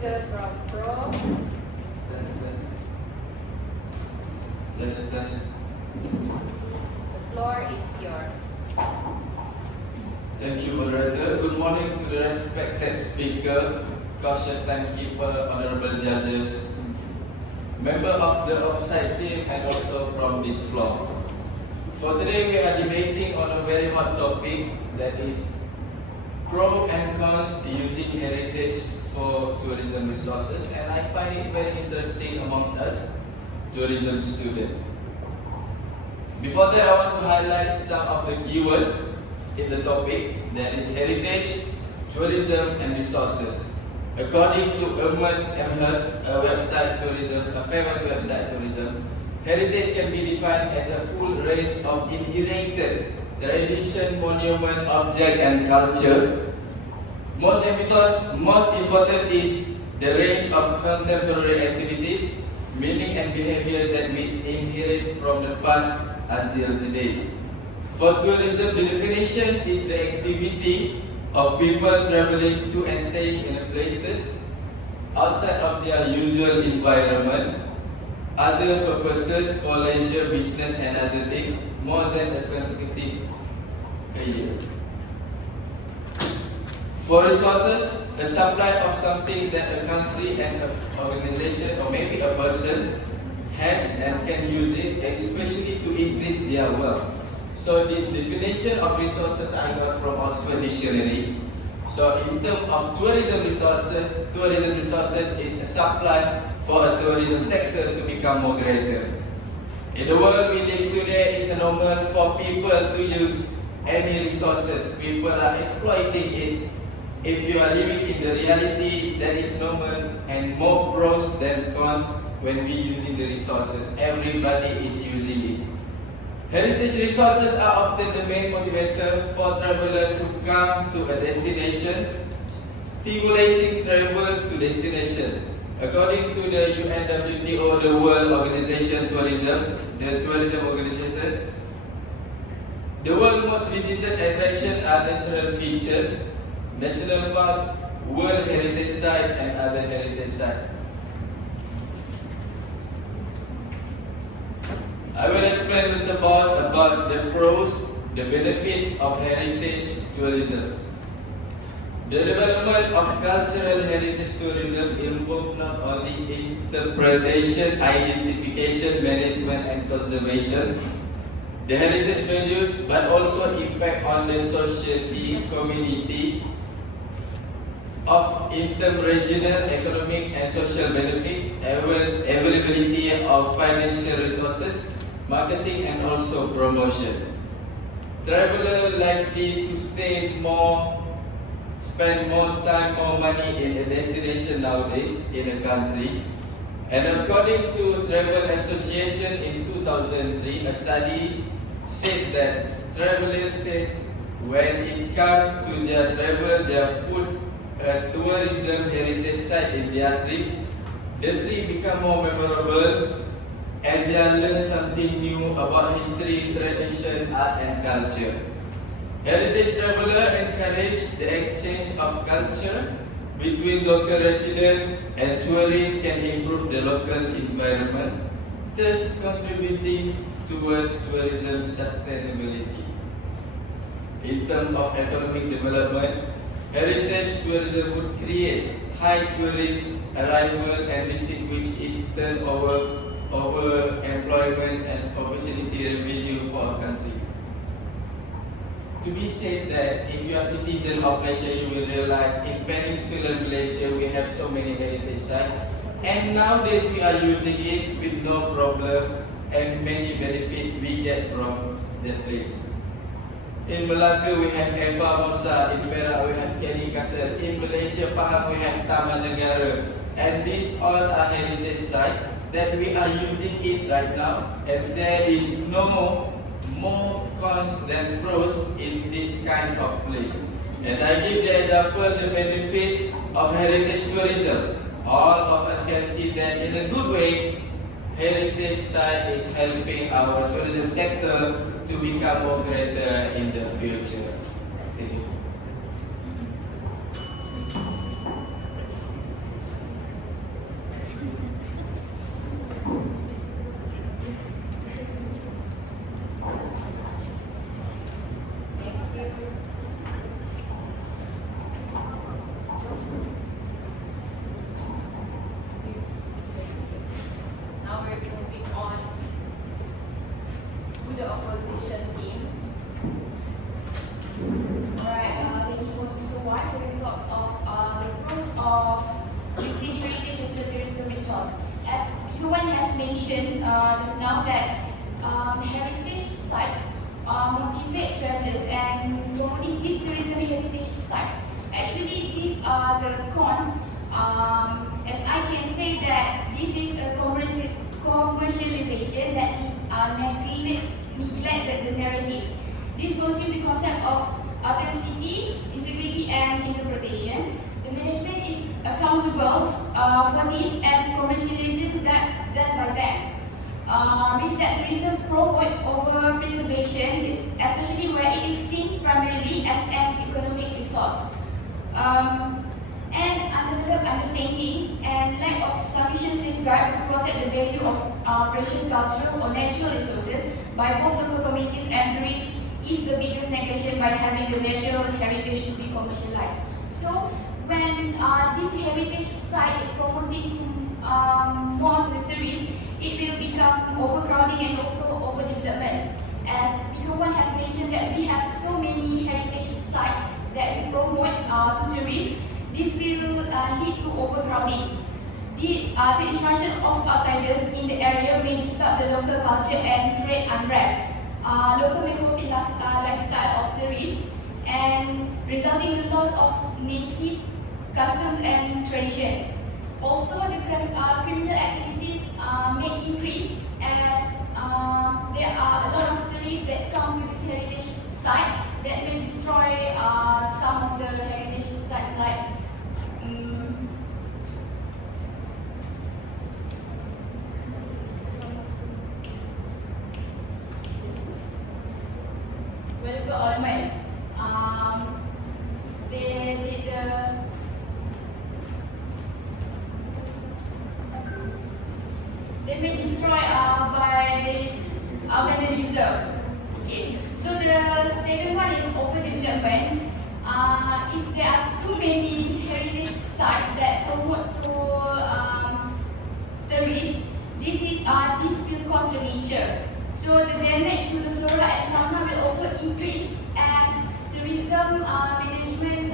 speaker from Pro. Yes. The floor is yours. Thank you, moderator. Good morning to the respected speaker, cautious timekeeper, honorable judges, member of the offsite team, and also from this floor. For today, we are debating on a very hot topic, that is pro and cons using heritage for tourism resources, and I find it very interesting among us tourism students. Before that, I want to highlight some of the keywords in the topic, that is heritage, tourism, and resources. According to Ernst & Hurst, a website tourism, a famous website tourism, heritage can be defined as a full range of inherited tradition, monument, object, and culture. Most important is the range of contemporary activities, meaning and behavior that we inherit from the past until today. For tourism, the definition is the activity of people traveling to and staying in places outside of their usual environment, other purposes for leisure, business, and other things, more than a consecutive year. For resources, a supply of something that a country and an organization or maybe a person has and can use it, especially to increase their wealth. So this definition of resources I got from Oxford Dictionary. So in terms of tourism resources is a supply for a tourism sector to become more greater. In the world we live today, it's normal for people to use any resources. People are exploiting it. If you are living in the reality, that is normal and more pros than cons when we using the resources. Everybody is using it. Heritage resources are often the main motivator for travelers to come to a destination, stimulating travel to destination. According to the UNWTO, the World Organization Tourism, the tourism organization, the world's most visited attractions are natural features, national park, World Heritage Site, and other heritage sites. I will explain a little about the pros, the benefit of heritage tourism. The development of cultural heritage tourism involves not only interpretation, identification, management, and conservation, the heritage values, but also impact on the society, community, of inter-regional economic and social benefit, availability of financial resources, marketing, and also promotion. Travelers likely to spend more time, more money in a destination nowadays in a country. And according to Travel Association in 2003, a study said that travelers said when it comes to their travel, they put a tourism heritage site in their trip. The trip become more memorable and they learn something new about history, tradition, art, and culture. Heritage travelers encourage the exchange of culture between local residents and tourists, can improve the local environment, thus contributing toward tourism sustainability. In terms of economic development, heritage tourism would create high tourist arrival and visit, which is turn over employment and opportunity revenue for our country. To be said that if you are a citizen of Malaysia, you will realize in Peninsular Malaysia we have so many heritage sites, and nowadays we are using it with no problem and many benefits we get from that place. In Melaka we have Eva Mosa, in Perak we have Kenny Castle, in Malaysia Pahang we have Taman Negara, and these all are heritage sites that we are using it right now, and there is no more cons than pros in this kind of place. As I give the example, the benefit of heritage tourism, all of us can see that in a good way, heritage site is helping our tourism sector to become more greater in the future. Thank you. mentioned just now that heritage sites motivate travelers and promoting these tourism heritage sites. Actually, these are the cons. As I can say that this is a commercialization that neglect the narrative. This goes with the concept of authenticity, integrity, and interpretation. The management is accountable for this as commercialization done by them. Means that tourism promote over preservation, especially where it is seen primarily as an economic resource. And undeveloped understanding and lack of sufficient safeguard to protect the value of precious cultural or natural resources by both local communities and tourists is the biggest negation by having the natural heritage to be commercialized. So when this heritage site is promoting more to the tourists, it will become overcrowding and also overdevelopment. As Speaker One has mentioned that we have so many heritage sites that we promote to tourists, this will lead to overcrowding. The intrusion of outsiders in the area may disturb the local culture and create unrest. Local may forbid lifestyle of tourists and resulting in the loss of native customs and traditions. Also, the criminal activities may increase as there are a lot of tourists that come to this heritage site that may destroy some of the heritage sites like valuable ornament. They may destroy by vandalism. Okay. So the second one is overdevelopment. If there are too many heritage sites that promote to tourists, this will cause the nature. So the damage to the flora and fauna will also increase as tourism management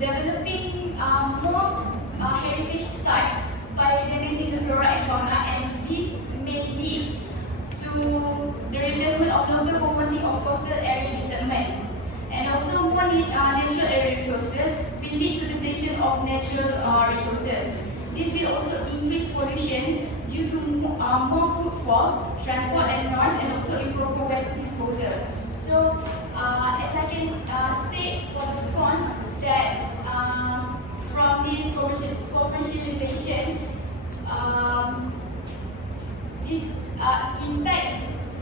developing more heritage sites by damaging the flora and fauna, and this may lead to the replacement of local community of coastal area development. And also more natural area resources will lead to the depletion of natural resources. This will also increase pollution due to more footfall, transport and noise, and also improper waste disposal. So, as I can state for the cons that from this commercialization, this impact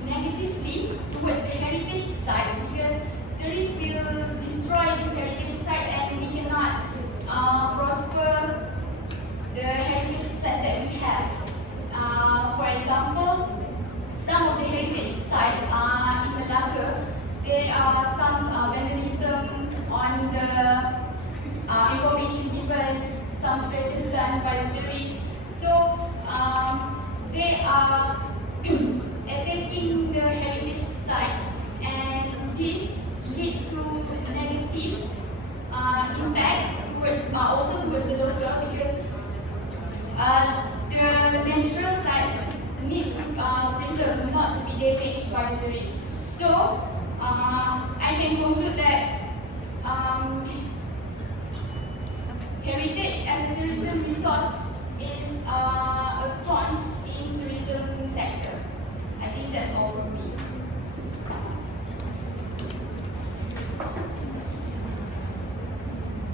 negatively towards the heritage sites because tourists will destroy these heritage sites and we cannot prosper the heritage sites that we have. For example, some of the heritage sites in Malacca, there are some vandalism on the information given, some scratches done by the tourists. So they are attacking the heritage sites, and this lead to negative impact towards also towards the local because the natural sites need to preserve, not to be damaged by the tourists. So I can conclude that heritage as a tourism resource is a cons in tourism sector. I think that's all from me.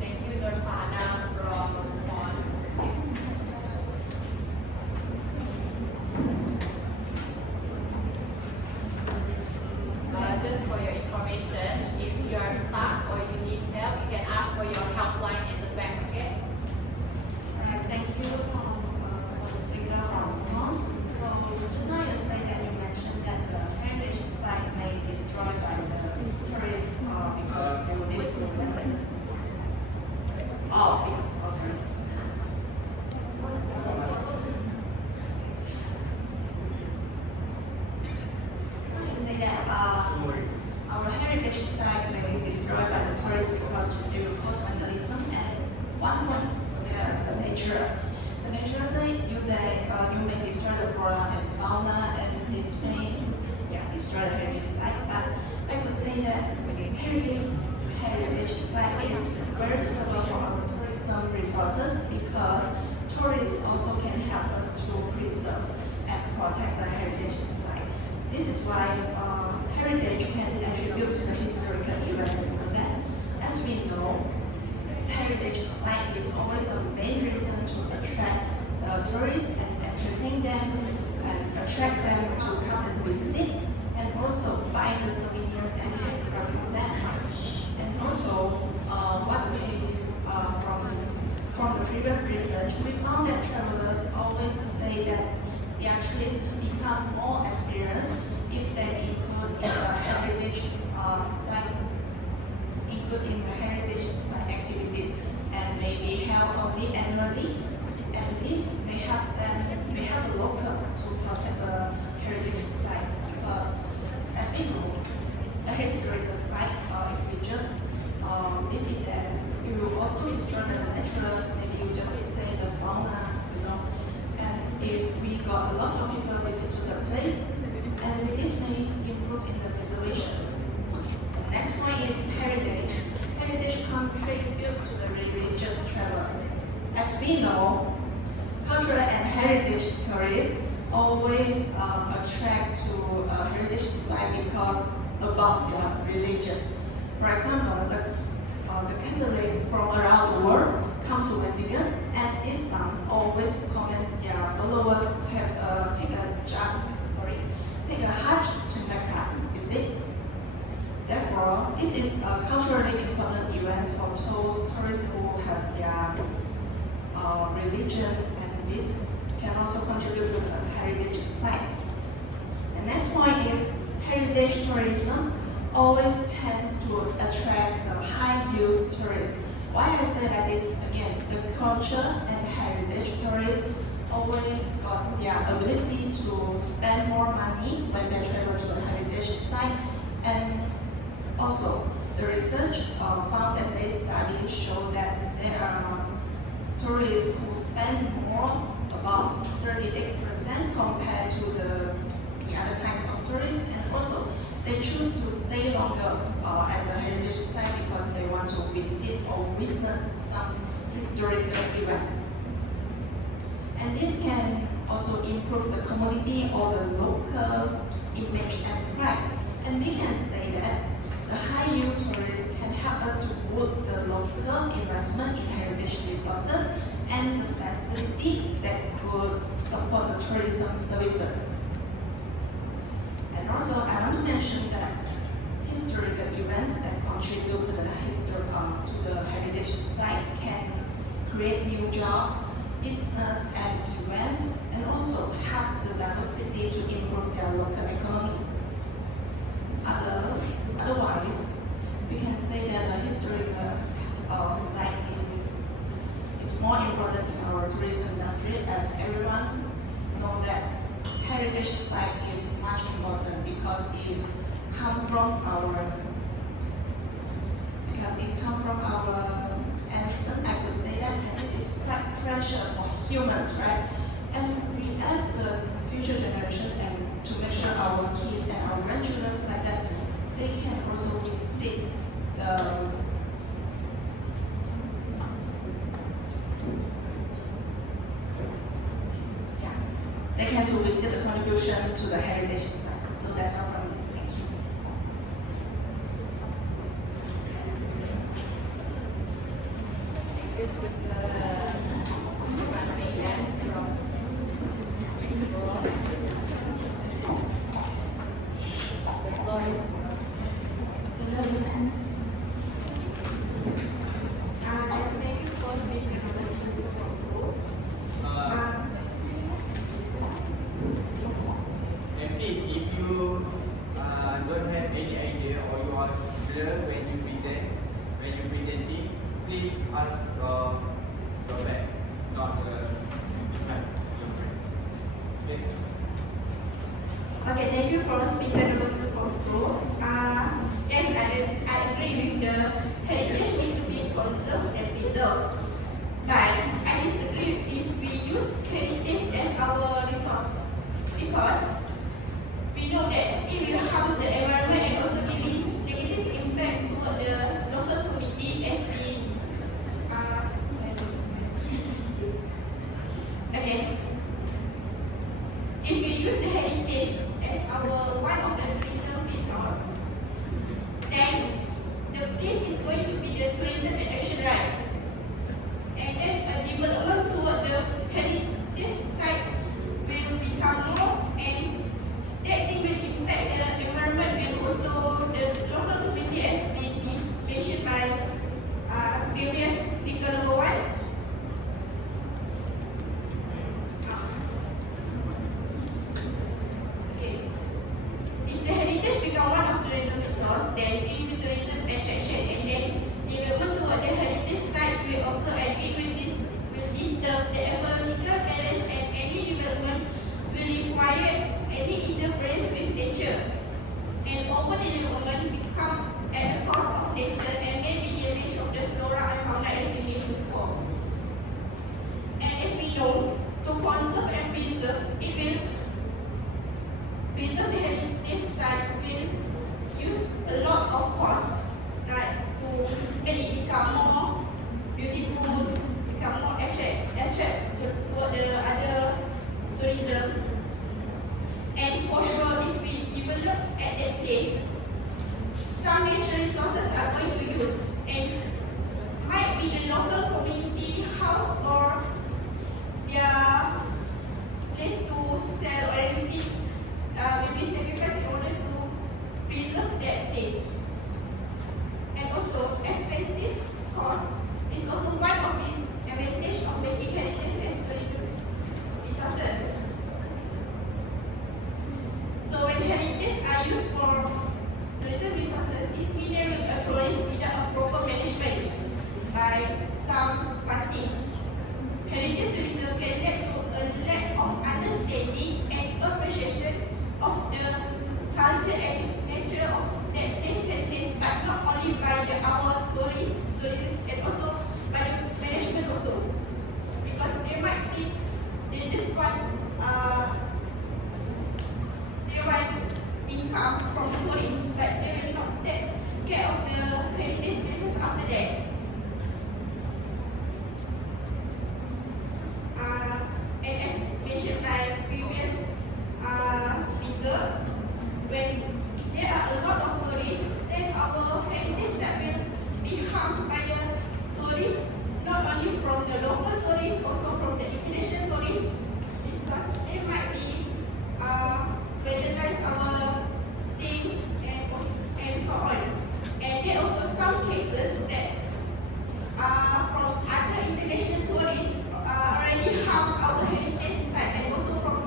Thank you, Dorfana, from response. Just for your information, if you are stuck or you need help, you can ask for your helpline in the back, okay? Thank you for the speaker response. So just now you said that you mentioned that the heritage site may be destroyed by the tourists because they will need to oh, okay. So you say that our heritage site may be destroyed by the tourists because it will cause vandalism and one point is the nature. The nature site, you you may destroy the flora and fauna, and this may destroy the heritage site. But I would say that heritage site is very suitable for our tourism resources because tourists also can help us to preserve and protect the heritage site. This is why heritage can contribute to the historical events of that. As we know, heritage site is always the main reason to attract tourists and entertain them and attract them to come and visit and also buy the souvenirs and photograph of them. And also, what we from the previous research, we found that travelers always say that their trips become more experienced if they include in the heritage site, activities, and maybe held only annually. And this may help the local to protect the heritage site because, as we know, a historical site, if we just leave it there, it will also destroy the natural, maybe you just say the fauna, And if we got a lot of people visit to the place, and this may improve in the preservation. The next point is heritage. Heritage contribute to the religious travel. As we know, cultural and heritage tourists always attract to a heritage site because about their religious. For example, the Catholic from around the world come to Vatican, and Islam always commends their followers to have take a Hajj to Mecca visit. Therefore, this is a culturally important event for those tourists who have their religion, and this can also contribute to the heritage site. The next point is heritage tourism always tends to attract the high-use tourists. Why I say that is, again, the culture and heritage tourists always got their ability to spend more money when they travel to the heritage site. And also, the research found that they studies show that there are tourists who spend more, about 38% compared to the other kinds of tourists, and also they choose to stay longer at the heritage site because they want to visit or witness some historical events. And this can also improve the community or the local image and pride. And we can say that the high-yield tourists can help us to boost the local investment in heritage resources and the facility that could support the tourism services. And also, I want to mention that historical events that contribute to the heritage site can create new jobs, business, and events, and also help the diversity to improve their local economy. Otherwise, we can say that the historical site is more important in our tourism industry, as everyone knows that heritage site is much important because it comes from our ancestors. I would say that, and this is quite pressure for humans, right? And we ask the future generation and to make sure our kids and our grandchildren like that they can also visit they can to visit the contribution to the heritage site. So that's all from me. Thank you. This was the running man from the floor is Thank you for speaking on the physical group. And please, if you don't have any idea or you are blur when you presenting, please ask your back, not beside your friend. Okay. Okay, thank you for speaking on the physical group. Yes, I agree with the heritage need to be conserved and preserved. But I disagree if we use heritage this one, they want income from tourists, but they will not take care of the heritage places after that. And as mentioned by previous speaker, when there are a lot of tourists, then our heritage site will be harmed by the tourists, not only from the local tourists, also from the international tourists, because they might be vandalize our things and so on. And there are also some cases that from other international tourists already harm our heritage site, and also from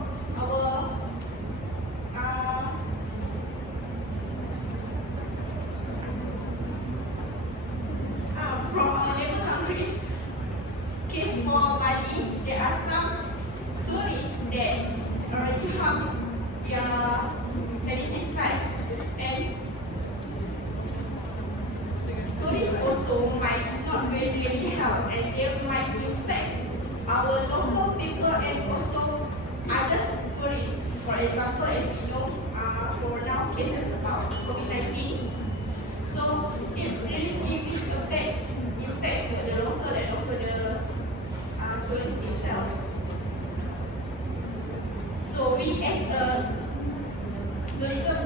our neighbor countries. Case for Bali, there are some tourists that already harm their heritage sites, and tourists also might not really help, and they might infect our local people and also other tourists. For example, as we know, for now cases about COVID-19. So it affect the local and also the tourists itself. So we as a tourism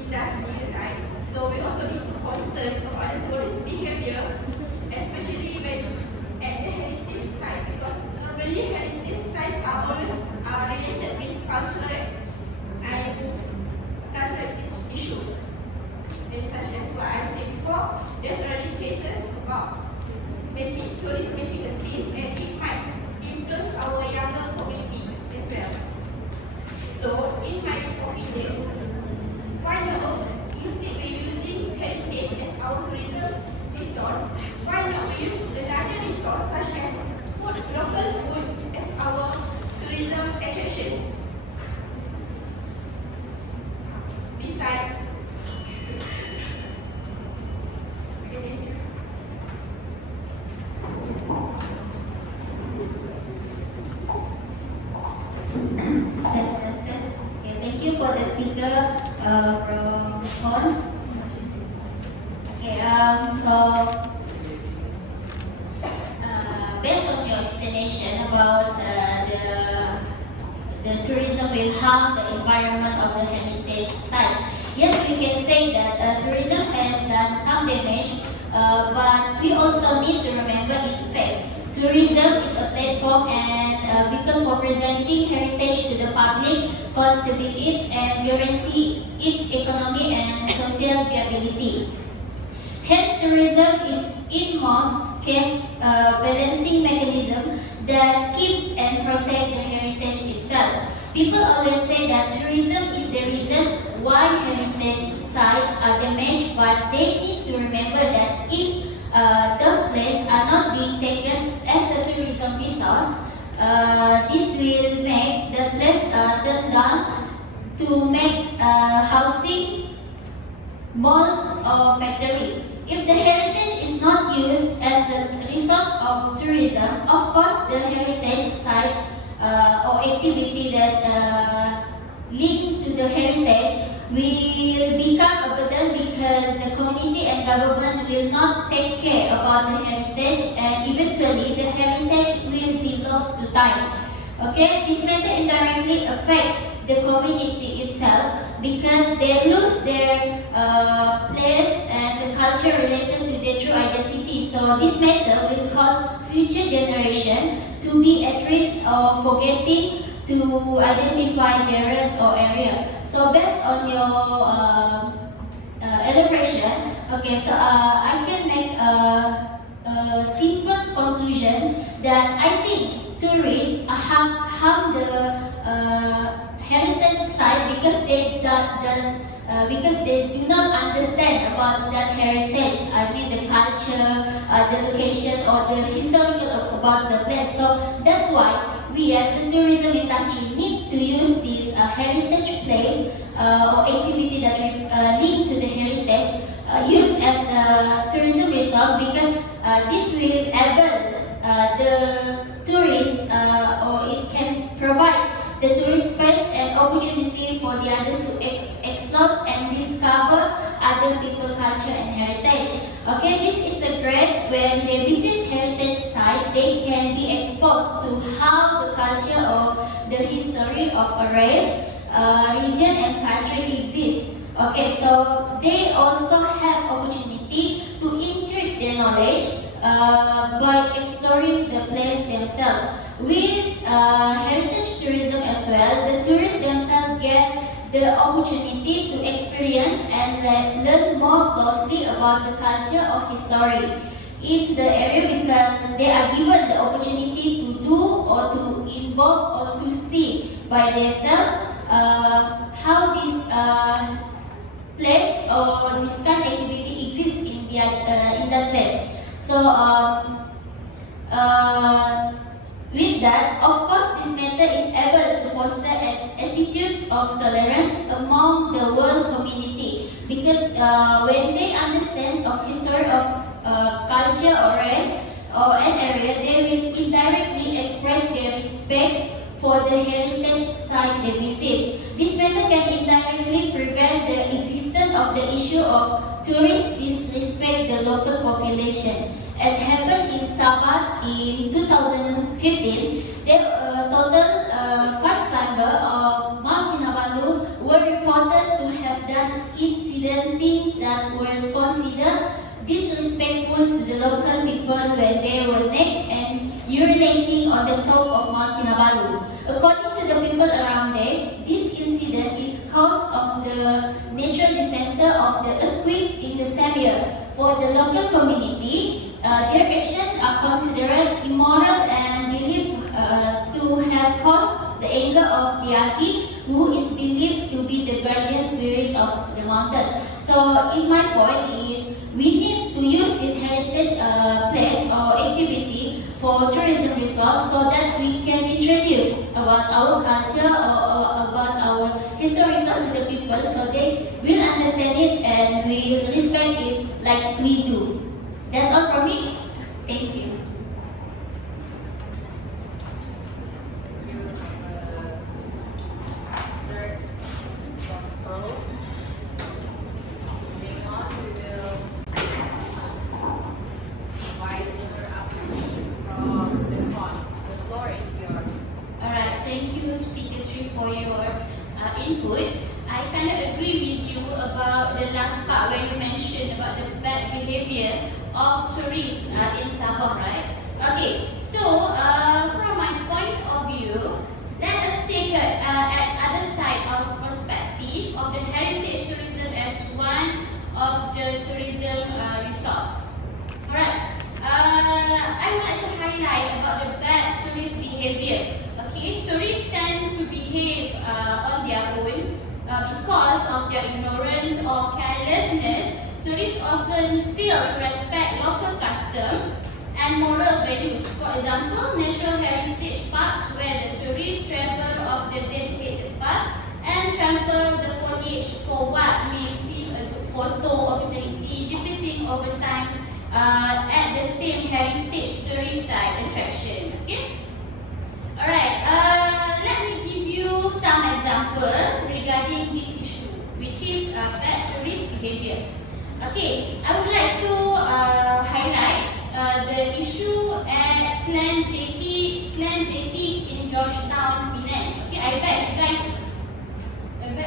industry, right? So we also need to concern about the tourist behavior, especially when at the heritage site, because normally heritage sites are always related with cultural issues. And such as what I said before, there's already cases about tourists making a scene, and it might influence our younger community as well. So, in my opinion, why not, instead of using heritage as our tourism resource, why not we use another resource such as food, local food, as our tourism attractions? Besides, Okay, thank you for the speaker from Hans. Okay, based on your explanation about the tourism will harm the environment of the heritage site. Yes, we can say that tourism has done some damage, but we also need to remember, in fact, tourism is a platform and a vehicle for presenting heritage to the public, conserve it, and guarantee its economic and social viability. Hence, tourism is in most cases a balancing mechanism that keep and protect the heritage itself. People always say that tourism is the reason why heritage sites are damaged, but they need to remember that if those places are not being taken as a tourism resource, this will make the place turned down to make housing, malls or factory. If the heritage is not used as a resource of tourism, of course the heritage site or activity that linked to the heritage will become a burden, because the community and government will not take care about the heritage, and eventually the heritage will be lost to time. Okay, this matter indirectly affect the community itself, because they lose their place and the culture related to their true identity. So this matter will cause future generation to be at risk of forgetting to identify their race or area. So based on your elaboration, okay, so I can make a simple conclusion that I think tourists harm the heritage site because they do not understand about that heritage. I mean the culture, the location, or the historical about the place. So that's why we as the tourism industry need to use this heritage place or activity that linked to the heritage used as a tourism resource, because this will enable the tourists, or it can provide the tourist space and opportunity for the others to explore and discover other people, culture and heritage. Okay, this is a great when they visit heritage site, they can be exposed to how the culture or the history of a race, region and country exists. Okay, so they also have opportunity to increase their knowledge by exploring the place themselves. With heritage tourism as well, the tourists themselves get the opportunity to experience and learn more closely about the culture or history in the area, because they are given the opportunity to do or to involve or to see by themselves how this place or this kind of activity exists in that place. So with that, of course, this method is able to foster an attitude of tolerance among the world community, because when they understand of history of culture or race or an area, they will indirectly express their respect for the heritage site they visit. This method can indirectly prevent the existence of the issue of tourists disrespect the local population. As happened in Sabah in 2015, the total 5 climbers of Mount Kinabalu were reported to have done incident things that were considered disrespectful to the local people when they were naked and urinating on the top of Mount Kinabalu. According to the people around there, this incident is cause of the natural disaster of the earthquake in the same year. For the local community, their actions are considered immoral and believed to have caused the anger of the Yaki, who is believed to be the guardian spirit of the mountain. So, in my point is, we need to use this heritage place or activity for tourism resource so that we can introduce about our culture or about our historical to the people, so they will understand it and will respect it like we do. That's all from me. Thank you. Third pose. Moving on, we will invite Mr. Abdi from the cons. The floor is yours. Alright, thank you, Speaker Tree, for your input. I kind of agree with you about the last part where you mentioned about the bad behavior of tourists in Sabah, right? Okay, so from my point of view, let us take at other side of perspective of the heritage tourism as one of the tourism resource. Alright, I would like to highlight about the bad tourist behavior. Okay, tourists tend to behave on their own because of their ignorance or carelessness. Tourists often fail to respect local custom and moral values. For example, natural heritage parks where the tourists travel off the dedicated path and trample the foliage for what may seem a good photo of utility depleting over time at the same heritage tourist site attraction. Okay? Alright, let me give you some example regarding this issue, which is bad tourist behavior. Okay, I would like to highlight the issue at Clan Jetties in Georgetown, Penang. Okay, I bet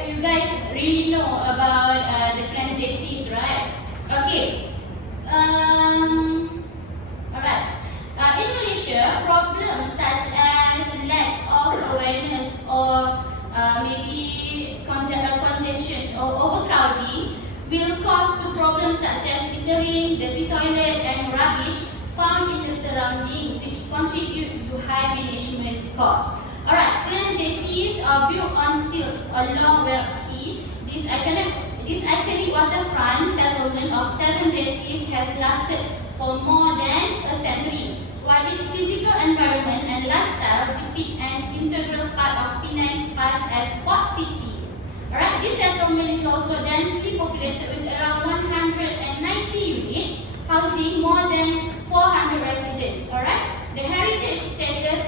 you guys really know about the Clan Jetties, right? Okay. Alright. In Malaysia, problems such as lack of awareness or maybe congestion or overcrowding will cause to problems such as littering, dirty toilet and rubbish found in the surrounding, which contributes to high management costs. Alright, Clan Jetties are built on stilts along Weld Quay. This iconic waterfront settlement of 7 jetties has lasted for more than a century, while its physical environment and lifestyle depict an integral part of Penang's past as port city. Alright, this settlement is also densely populated with around 190 units, housing more than 400 residents. Alright, the heritage status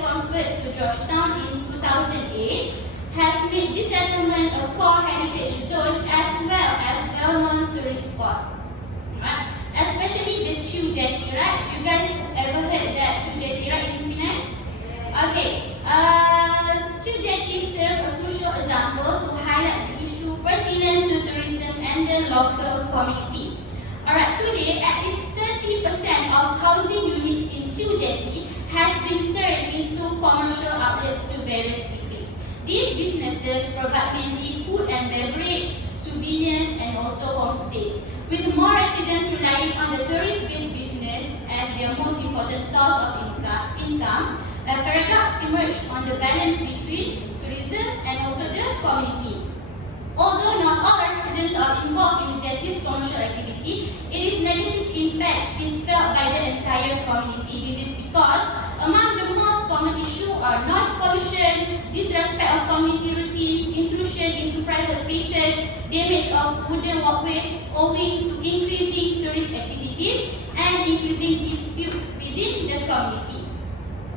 Georgetown in 2008 has made this settlement a core heritage zone as well as well-known tourist spot. Right? Especially the Chew Jetty, right? You guys ever heard that Chew Jetty, right, in Penang? Okay. Chew Jetty serves a crucial example to highlight the issue pertinent to tourism and the local community. Alright, today at least 30% of housing units in Chew Jetty has been turned into commercial outlets to various degrees. These businesses provide mainly food and beverage, souvenirs, and also homestays. With more residents relying on the tourist-based business as their most important source of income, a paradox emerged on the balance between tourism and also the community. Although not all residents are involved in the jetty's commercial activity, it is negative impact is felt by the entire community. This is because among the most common issues are noise pollution, disrespect of community routines, intrusion into private spaces, damage of wooden walkways owing to increasing tourist activities, and increasing disputes within the community.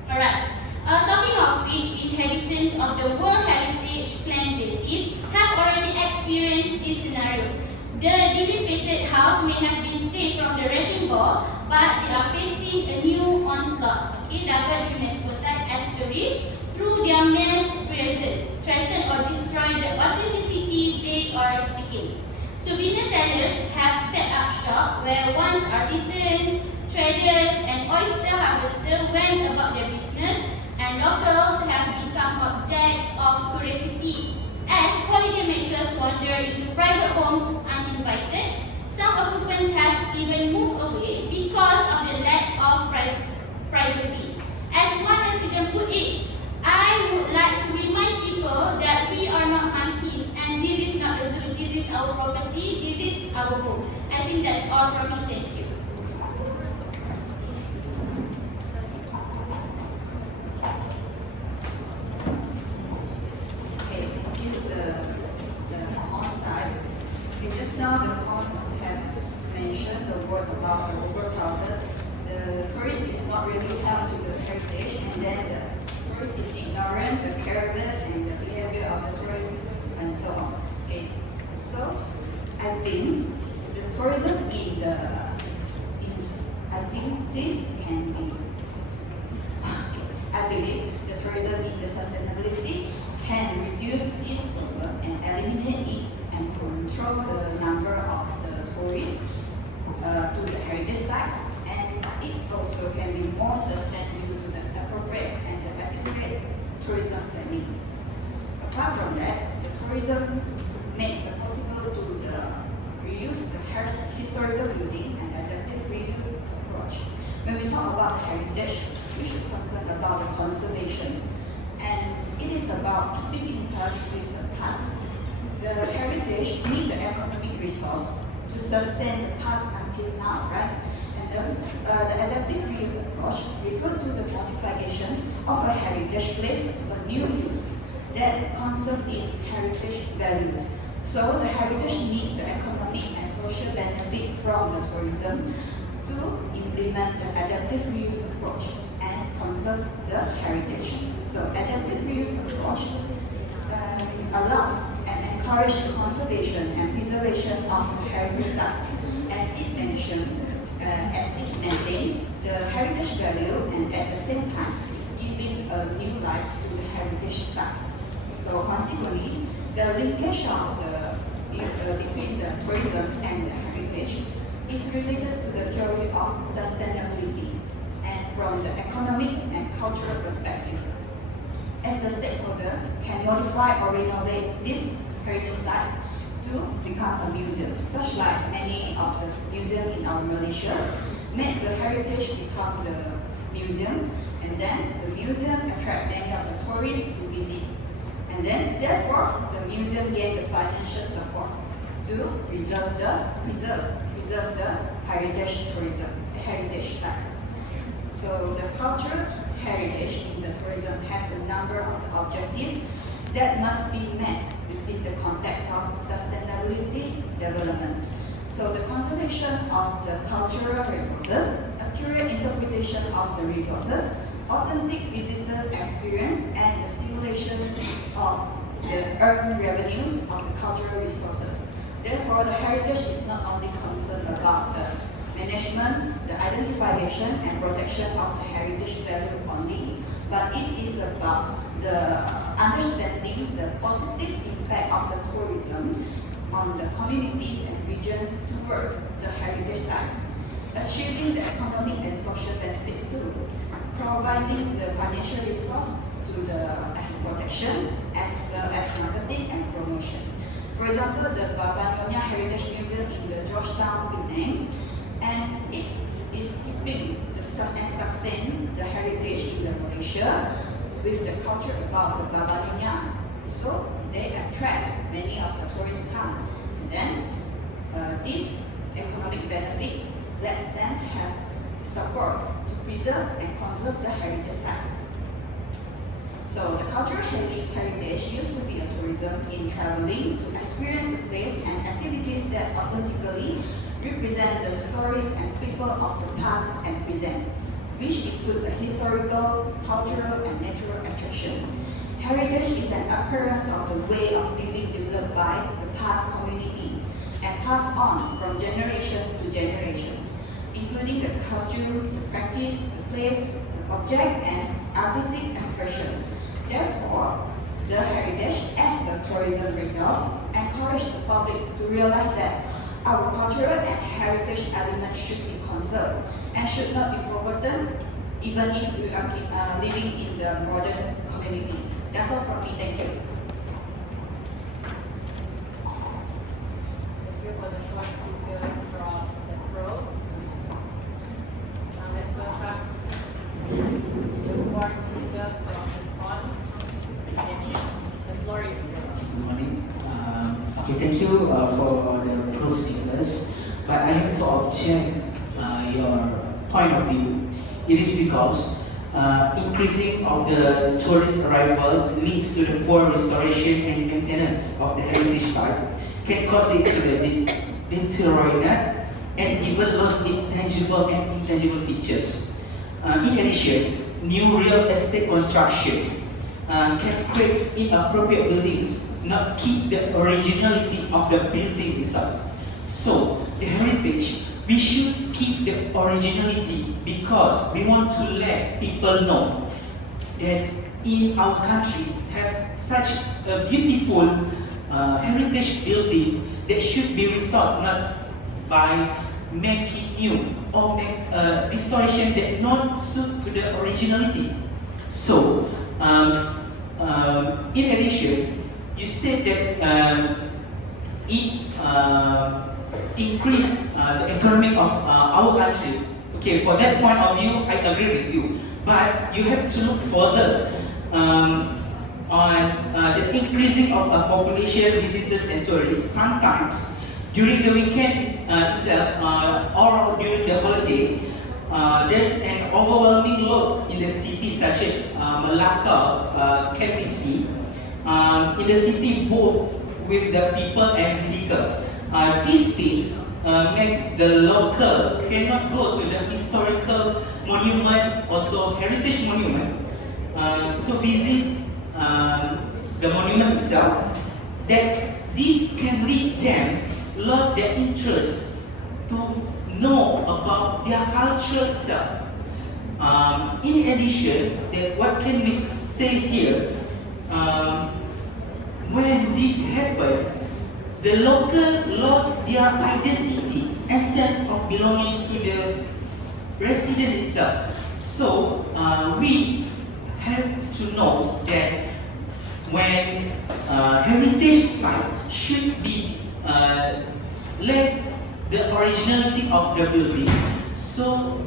Alright, talking of which, inhabitants of the World Heritage Plan jetties have already experienced this scenario. The dilapidated house may have been saved from the wrecking ball, but they are facing a new onslaught, dubbed UNESCO site as tourists, through their mass presence, threaten or destroy the authenticity they are seeking. Souvenir sellers have set up shop where once artisans, traders, and oyster harvesters went about their business, and locals have become objects of curiosity. As holidaymakers wander into private homes uninvited, some occupants have even moved away because of the lack of privacy. As one resident put it, I would like to remind people that we are not monkeys and this is not a zoo, this is our property, this is our home. I think that's all from me, thank you. Okay, here's the con side. Okay, just now the cons has mentioned the word about the overcrowded. The tourist is not really held to the heritage, and then the tourist is ignorant, the careless, and the behavior of the tourist, and so on. Okay, so I think the tourism I think this can be. I believe the tourism in the sustainability can reduce this problem and eliminate it and control the number of the tourists to the heritage sites, and it also can be more sustained due to the appropriate and the accurate tourism planning. Apart from that, the tourism make it possible to reuse the historical building and adaptive reuse approach. When we talk about heritage, we should concern about the conservation, and it is about keeping in touch with the past. The heritage need the economic resource to sustain the past until now, right? And the adaptive reuse approach refers to the modification of a heritage place to a new use that conserves its heritage values. So the heritage needs the economic and social benefit from the tourism to implement the adaptive reuse approach and conserve the heritage. So adaptive reuse approach allows and encourages the conservation and preservation of the heritage sites, as it maintains the heritage value and at the same time giving a new life to the heritage sites. So consequently, the linkage of between the tourism and the heritage is related to the theory of sustainability and from the economic and cultural perspective. As the stakeholder can modify or renovate these heritage sites to become a museum, such like many of the museums in our Malaysia, make the heritage become the museum, and then the museum attract many of the tourists to visit. And then, therefore, the museum gave the financial support to preserve the heritage tourism, the heritage sites. So the cultural heritage in the tourism has a number of objectives that must be met within the context of sustainability development. So the conservation of the cultural resources, accurate interpretation of the resources, authentic visitors experience and the stimulation of the urban revenues of the cultural resources. Therefore, the heritage is not only concerned about the management, the identification and protection of the heritage value only, but it is about the understanding the positive impact of the tourism on the communities and regions towards the heritage sites, achieving the economic and social benefits too, providing the financial resource to the protection as well as marketing and promotion. For example, the Babanyonya Heritage Museum in the Georgetown, Penang, and it is keeping and sustain the heritage in the Malaysia with the culture about the Babanyonya. So they attract many of the tourists come. And then these economic benefits lets them have support to preserve and conserve the heritage sites. So the cultural heritage used to be a tourism in traveling to experience the place and activities that authentically represent the stories and people of the past and present, which include the historical, cultural, and natural attraction. Heritage is an appearance of the way of living developed by the past community and passed on from generation to generation, including the costume, the practice, the place, the object, and artistic expression. Therefore, the heritage as a tourism resource encourage the public to realize that our cultural and heritage elements should be conserved and should not be forgotten, even if we are living in the modern communities. That's all from me. Thank you. Thank you for the short speaker from the pros. Now let's welcome the fourth speaker from the cons. The floor is yours. Good morning. Okay, thank you for the pro speakers. But I have to object your point of view. It is because increasing of the tourist arrival leads to the poor restoration and maintenance of the heritage site, can cause it to deteriorate and even lose intangible and intangible features. In addition, new real estate construction can create inappropriate buildings, not keep the originality of the building itself. So, the heritage, we should keep the originality because we want to let people know that in our country have such a beautiful heritage building that should be restored, not by making new or make restoration that not suit to the originality. So, in addition, you said that it increase the economy of our country. Okay, for that point of view, I agree with you. But you have to look further on the increasing of population, visitors and tourists. Sometimes during the weekend itself or during the holiday, there's an overwhelming load in the city, such as Malacca can be seen. In the city, both with the people and vehicle. These things make the local cannot go to the historical monument, also heritage monument, to visit the monument itself. That this can lead them lose their interest to know about their culture itself. In addition, that what can we say here? When this happened, the local lost their identity and sense of belonging to the resident itself. So we have to know that when heritage site should be let the originality of the building, so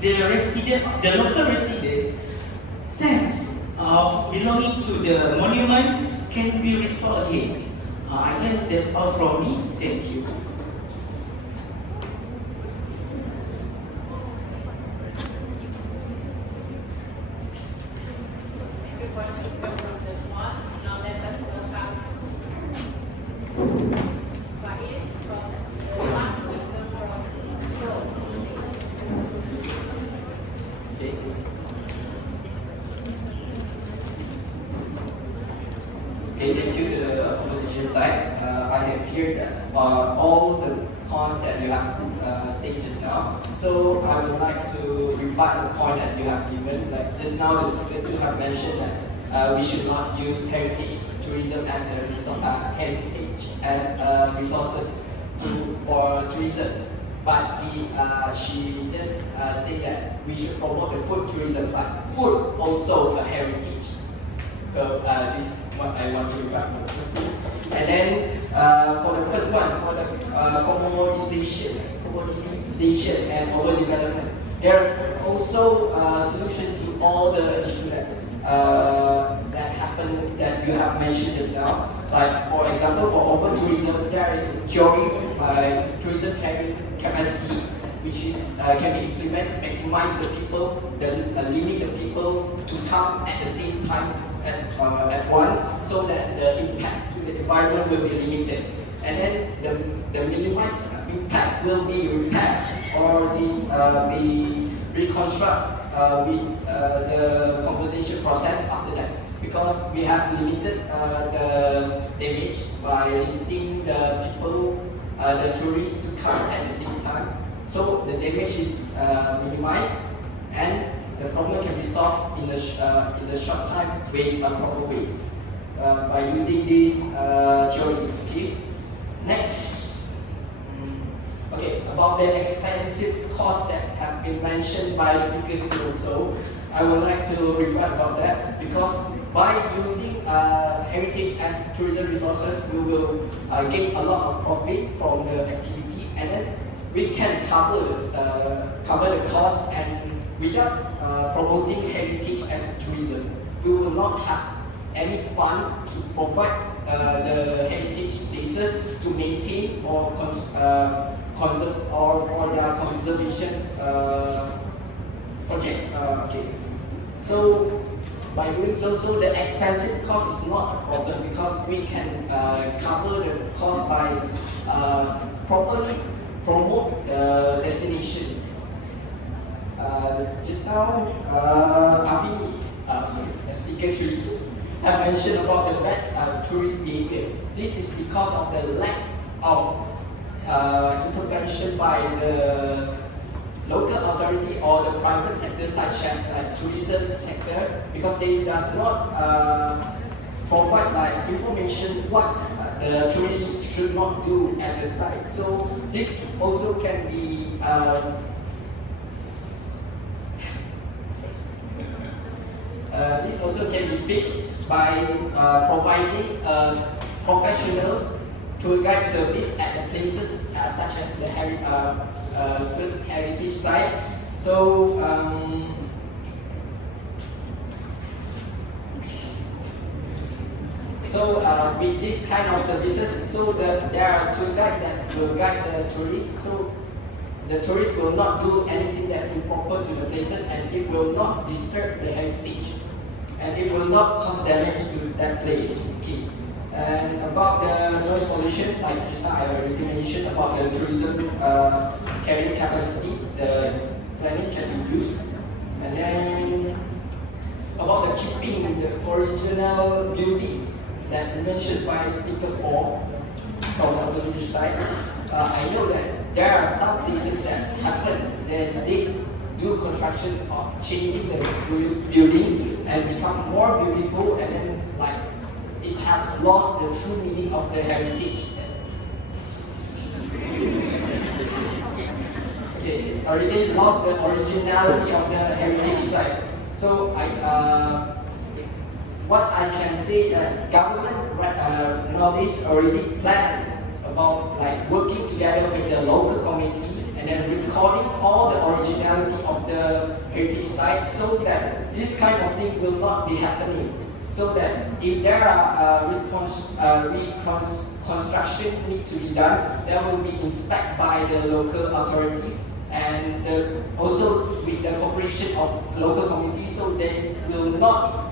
the local resident sense of belonging to the monument can be restored again. I guess that's all from me. Thank you. Thank you for the speaker from the one. Now let us welcome Faiz from the last speaker from pros. Okay. So I would like to rebut the point that you have given. Like just now, the speaker too have mentioned that we should not use heritage tourism as a resources for tourism. But she just said that we should promote the food tourism, but food also a heritage. So this is what I want to rebut firstly. And then for the first one, for the commoditization and overdevelopment, there's also a solution to all the issues that happen that you have mentioned just now. Like for example, for over tourism, there is securing tourism carrying capacity, which is can be implemented to maximize the people, limit the people to come at the same time at once, so that the impact to the environment will be limited. And then the minimized impact will be repaired or be reconstruct with the compensation process after that. Because we have limited the damage by limiting the people, the tourists to come at the same time. So the damage is minimized and the problem can be solved in the short time way, a proper way, by using this theory. Okay. Next, okay, about the expensive costs that have been mentioned by speakers also, I would like to rebut about that, because by using heritage as tourism resources, we will gain a lot of profit from the activity, and then we can cover the cost. And without promoting heritage as tourism, we will not have any fund to provide the heritage places to maintain or conserve or for their conservation project. Okay. So by doing so, the expensive cost is not a problem, because we can cover the cost by properly promote the destination. Just now, Speaker Shri have mentioned about the bad tourist behavior. This is because of the lack of intervention by the local authority or the private sector, such as tourism sector, because they does not provide information what the tourists should not do at the site. So this also can be fixed by providing a professional tour guide service at the places such as the heritage site. So with this kind of services, so there are tour guides that will guide the tourists. So the tourists will not do anything that improper to the places, and it will not disturb the heritage, and it will not cause damage to that place. Okay. And about the noise pollution, like just now I already mentioned about the tourism carrying capacity, the planning can be used. And then about the keeping the original building that mentioned by Speaker 4 from the opposition side. I know that there are some places that happen that they do construction of changing the building and become more beautiful, and then it has lost the true meaning of the heritage. Okay, already lost the originality of the heritage site. So what I can say that government nowadays already plan about working together with the local community and then recording all the originality of the heritage site, so that this kind of thing will not be happening. So that if there are reconstruction need to be done, that will be inspected by the local authorities, and also with the cooperation of local communities, so they will not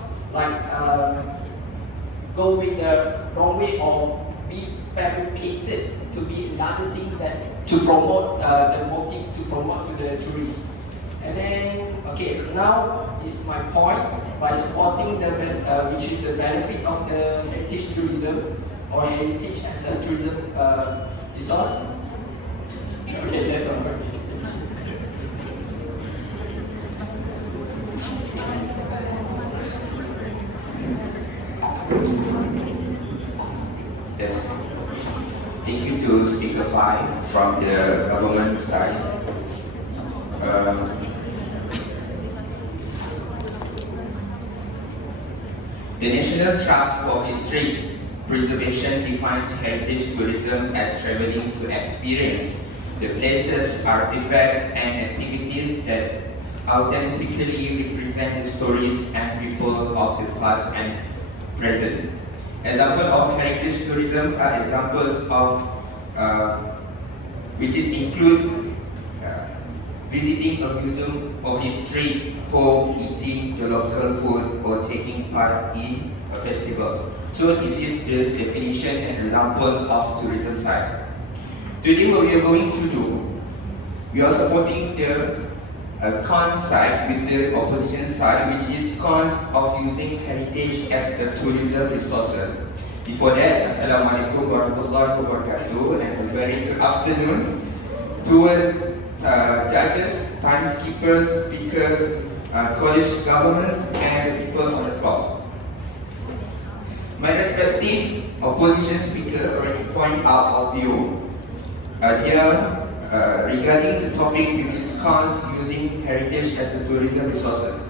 go with the wrong way or be fabricated to be another thing that to promote the motive to promote to the tourists. And then, okay, now is my point. By supporting the which is the benefit of the heritage tourism or heritage as a tourism resource. Okay, that's all. from the government side. The National Trust for History Preservation defines heritage tourism as traveling to experience the places, artifacts, and activities that authentically represent the stories and people of the past and present. Examples of heritage tourism are examples of which include visiting a museum or history, or eating the local food, or taking part in a festival. So this is the definition and example of tourism side. Today what we are going to do, we are supporting the con side with the opposition side, which is cons of using heritage as the tourism resources. Before that, Assalamualaikum warahmatullahi wabarakatuh, and a very good afternoon towards judges, timekeepers, speakers, college governments, and people on the floor. My respective opposition speaker already point out of you here regarding the topic which is cons using heritage as a tourism resources.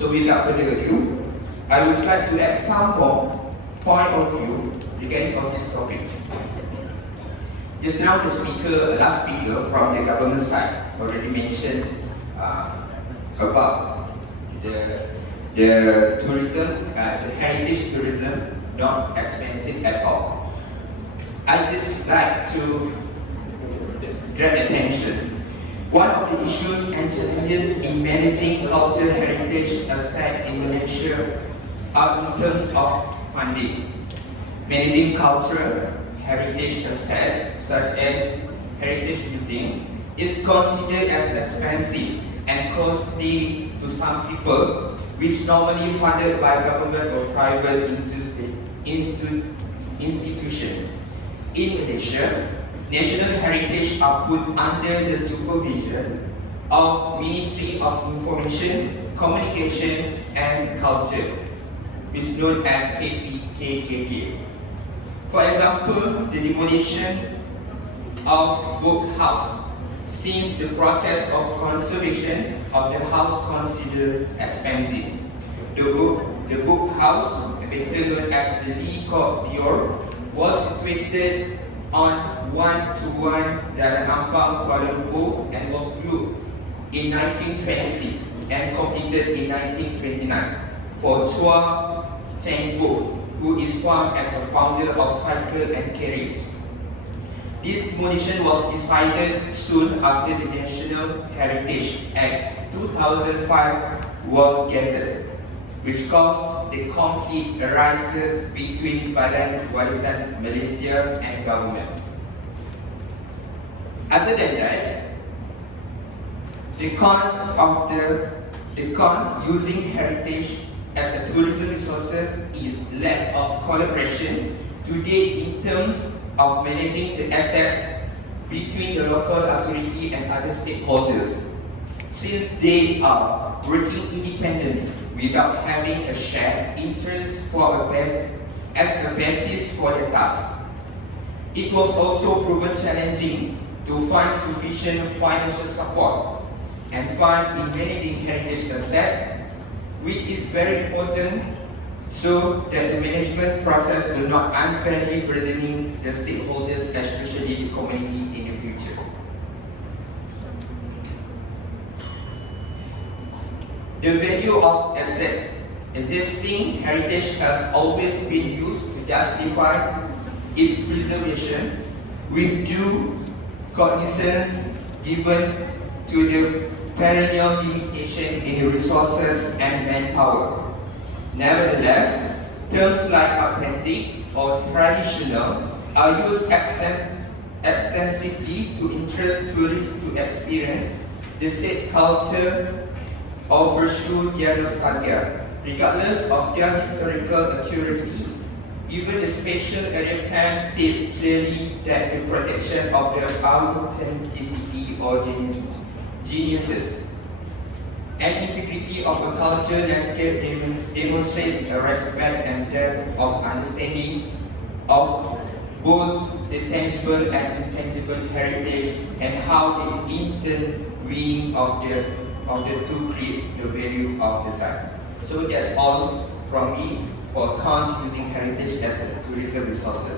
So without further ado, I would like to add some more point of view regarding of this topic. Just now the last speaker from the government side already mentioned about the tourism, the heritage tourism, not expensive at all. I just like to grab attention. One of the issues and challenges in managing cultural heritage assets in Malaysia are in terms of funding. Managing cultural heritage assets such as heritage building is considered as expensive and costly to some people, which normally funded by government or private institution. In Malaysia, national heritage are put under the supervision of Ministry of Information, Communication and Culture, which is known as KPKKK. For example, the demolition of Book House, since the process of conservation of the house considered expensive. The book house, better known as the Lee Kok Dior, was situated on 121 Jalan Ampang, Kuala Lumpur, and was built in 1926 and completed in 1929 for Chua Cheng Bo, who is found as a founder of Cycle and Carriage. This demolition was decided soon after the National Heritage Act 2005 was gazetted, which caused the conflict arises between Badan Warisan Malaysia and government. Other than that, the cons using heritage as a tourism resources is lack of collaboration today in terms of managing the assets between the local authority and other stakeholders, since they are working independently without having a shared interest as a basis for the task. It was also proven challenging to find sufficient financial support and fund in managing heritage assets, which is very important so that the management process will not unfairly burdening the stakeholders, especially the community in the future. The value of existing heritage has always been used to justify its preservation with due cognizance given to the perennial limitation in the resources and manpower. Nevertheless, terms like authentic or traditional are used extensively to interest tourists to experience the said culture or pursue their nostalgia, regardless of their historical accuracy. Even the spatial area plan states clearly that the protection of their authenticity or geniuses and integrity of a culture landscape demonstrates a respect and depth of understanding of both the tangible and intangible heritage and how the interweaving of the two creates the value of the site. So that's all from me for cons using heritage as a tourism resource.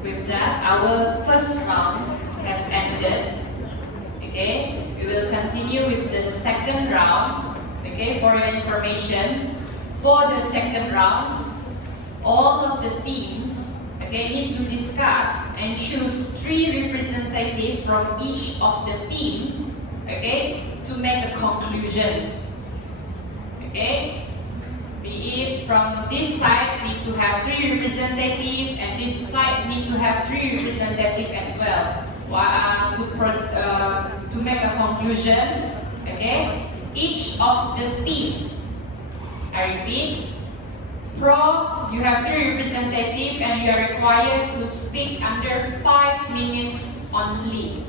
With that, our first round has ended. Okay, we will continue with the second round. Okay, for your information, for the second round, all of the teams, okay, need to discuss and choose 3 representatives from each of the team, okay, to make a conclusion. Okay, be it from this side need to have 3 representatives, and this side need to have 3 representatives as well. To make a conclusion, okay, each of the team, I repeat, pro, you have 3 representatives and you are required to speak under 5 minutes only.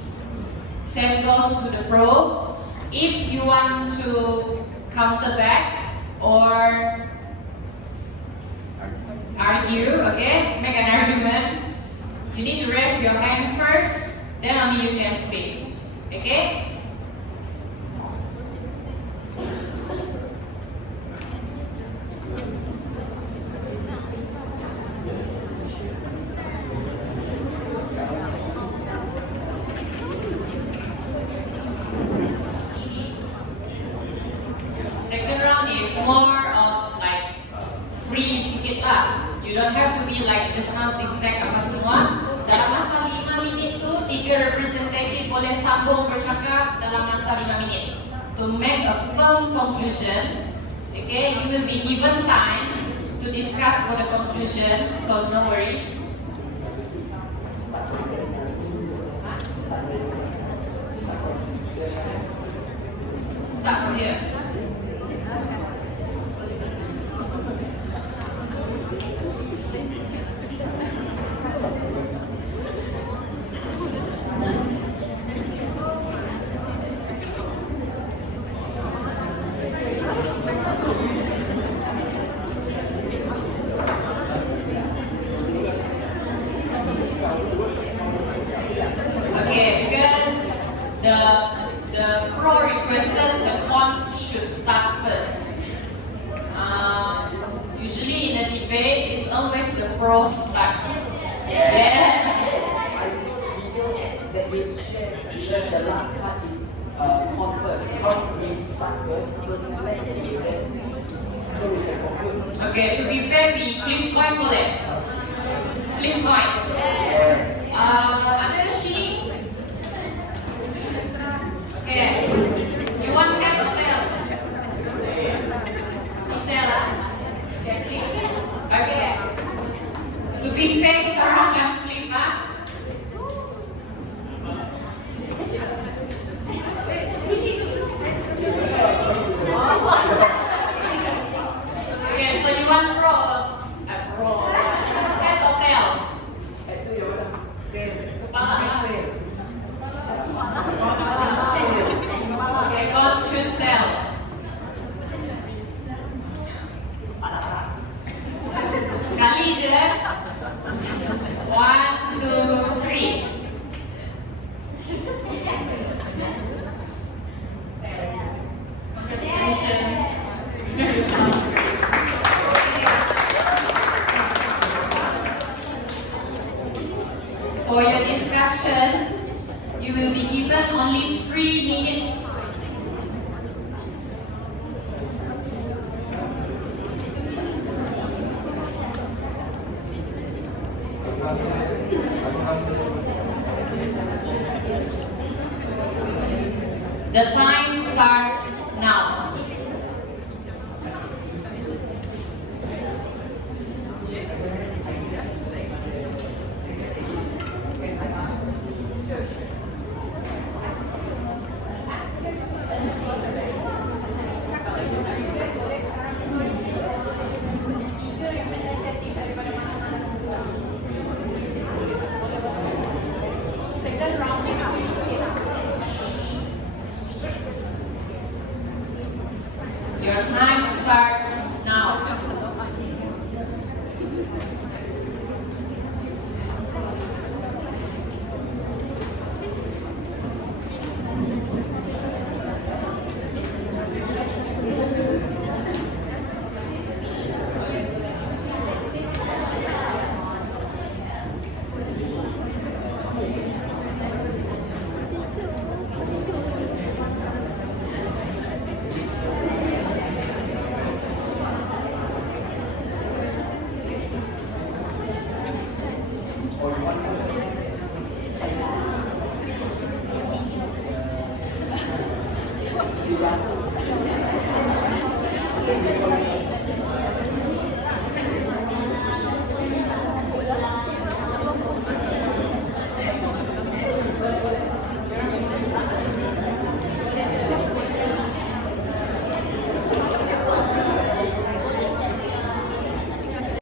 Same goes to the pro. If you want to counter back or argue, okay, make an argument, you need to raise your hand first, then only you can speak, okay? Second round is more of like free sedikit lah. You don't have to be like just now zigzag apa semua. Dalam masa 5 minit tu, 3 representative boleh sambung bercakap dalam masa 5 minit. To make a firm conclusion, okay, you will be given time to discuss for the conclusion, so no worries. Start from here. Okay, because the pro requested the con should start first. Usually in a debate, it's always the pro start. Yeah. That we share because the last part is con first because we discuss first, so let's see that so we can conclude. Okay, to be fair, we flip coin boleh. Flip coin. Ada sini. Okay. You want head or tail? Tail lah. Okay. To be fair, kita orang yang flip ah. Okay, so you want pro? Pro. Head or tail? Kepala. Okay, go choose tail. Sekali je. 1, 2, 3. For your discussion, you will be given only 3 minutes. The time starts